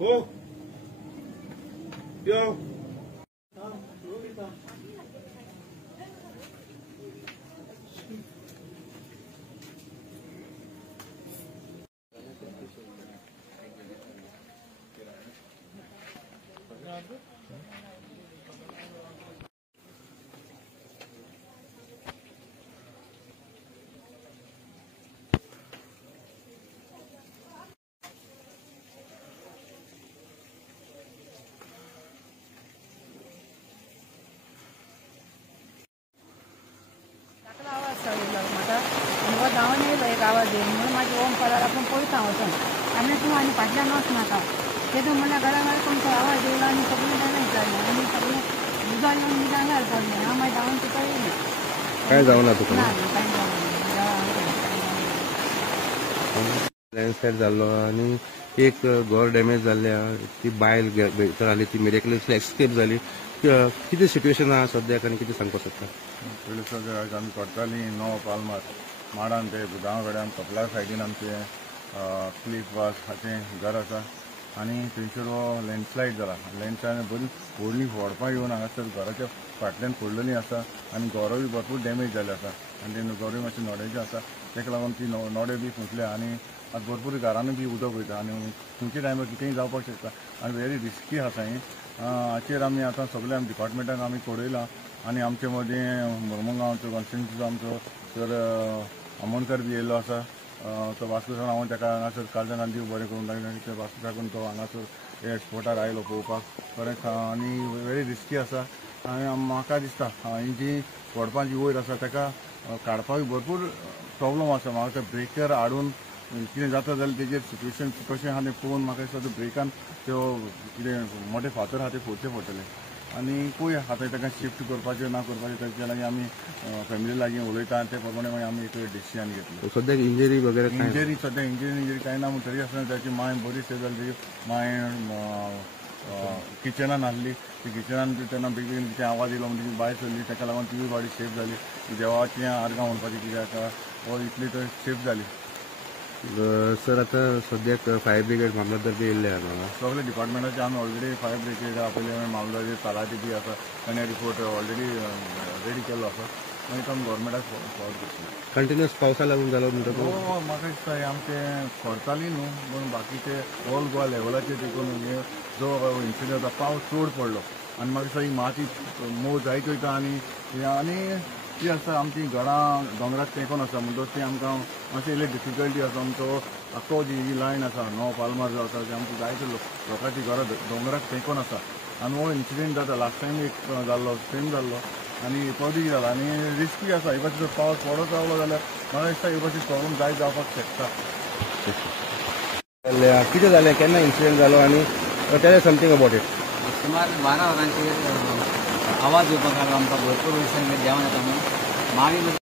हो यो म्हाका गांवान येयलो एक आवाज येयलो म्हणून म्हाजे ओम पाल्यार आपूण पळयता वचून आमी तूं आनी फाटल्यान वचनाका तेदो म्हणल्यार घरा घरा तुमचो आवाज येयलो आनी सगळें डॅमेज जालें आनी सगळें उदक येवन न्ही आंगार पडलें हांव मागीर धांवन तुका येयलें काय जावना तुका ना कांय जावना लँडस्लायड जाल्लो आनी एक घर डॅमेज जाल्ल्या ती बायल भितर आली ती मिरेकलसली एस्केप जाली कितें सिट्युएशन आहा सद्याक आनी कितें सांगपाक शकता पयलीं आज आमी कोर्ताली नो पालमार माडान ते गांव कडेन कपला सायडीन आमचे क्लिफ वास हाचें घर आसा आनी थंयसर हो लँडस्लायड जाला लँडस्लायड बरी व्हडली फोडपां येवन हांगासर घराच्या फाटल्यान पडलेली आसा आनी घरूय भरपूर डॅमेज जाल्लें आसा आनी ते घरूय मातशें नोड्याचें आसा ताका लागून ती नोडे बी फुटल्या आनी आतां भरपूर घरांनी बी उदक वयता आनी खंयच्या टायमार कितेंय जावपाक शकता आनी व्हेरी रिस्की आसा ही हाचेर आमी आतां सगळ्या डिपार्टमेंटाक आमी कळयलां आनी आमचे मदीं मुर्मुगांवचो कॉन्स्टिट्युन्सीचो आमचो सर आमोणकर बी येयल्लो आसा तो वास्को सावन हांव ताका हांगासर काळजान देव बरें करून लागलें ते वास्को साकून तो हांगासर एअरपोर्टार आयलो पळोवपाक बरें आनी व्हेरी रिस्की आसा आनी म्हाका दिसता ही जी फोडपां जी वयर आसा ताका काडपाक भरपूर प्रॉब्लम आसा म्हाका ते ब्रेकर हाडून कितें जाता जाल्यार तेजेर सिट्युएशन कशें आहा तें पळोवन म्हाका दिसता ते ब्रेकान त्यो कितें मोठे फातर आहा ते फोडचे पडटले आनी पळोवया आतां ताका शिफ्ट करपाचें ना करपाचें ताचे लागीं आमी फॅमिली लागीं उलयता आनी ते प्रमाणे मागीर आमी एक डिसिजन घेतलें सद्याक इंजरी वगैरे इंजरी सद्या इंजरी कांय ना तरी आसतना ताची माय बरी सेफ जाली ताची माय किचनान आसली ती किचनान तेन्ना बेगीन कितें आवाज येयलो म्हणजे ती भायर सरली ताका लागून तिवूय गाडी सेफ जाली देवाचें आर्गां म्हणपाचें कित्याक वो इतली तर सेफ जाली सर आता सद्याक फायर ब्रिगेड मामलतदार बी येयल्ले हांगा सगळे डिपार्टमेंटाचे आमी ऑलरेडी फायर ब्रिगेड पयलीं आमी मामलदार तलाटी बी आसा ताणें रिपोर्ट ऑलरेडी रेडी केल्लो आसा मागीर तो आमी गव्हर्मेंटाक फॉर्वर्ड करतले कंटिन्युअस पावसा लागून जालो म्हणटकूच हो म्हाका दिसता हें आमचें करताली न्हू पूण बाकीचे ऑल गोवा लेवलाचेर देखून जो इन्सिडंट जाता पावस चड पडलो आनी म्हाका दिसता ही माती मोव जायत वयता आनी ती आसता आमची घरां दोंगराक तेंकोन आसा म्हणटच ती आमकां मातशी इल्ली डिफिकल्टी आसा आमचो आख्खो जी लायन आसा नो पालमार जो आसा ते आमकां जायते लोकांची घरां दोंगराक तेंकोन आसा आनी हो इन्सिडेंट जाता लास्ट टायम एक जाल्लो सेम जाल्लो आनी पदीक जाला आनी रिस्की आसा हे भाशेन जर पावस पडत रावलो जाल्यार म्हाका दिसता हे भाशेन प्रॉब्लम जायत जावपाक शकता कितें जालें केन्ना इन्सिडेंट जालो आनी टेल समथींग अबाउट इट सुमार 12 वरांचेर आवाज येवपाक लागलो आमकां भरपूर वयरच्यान जेवण येता म्हणून मागीर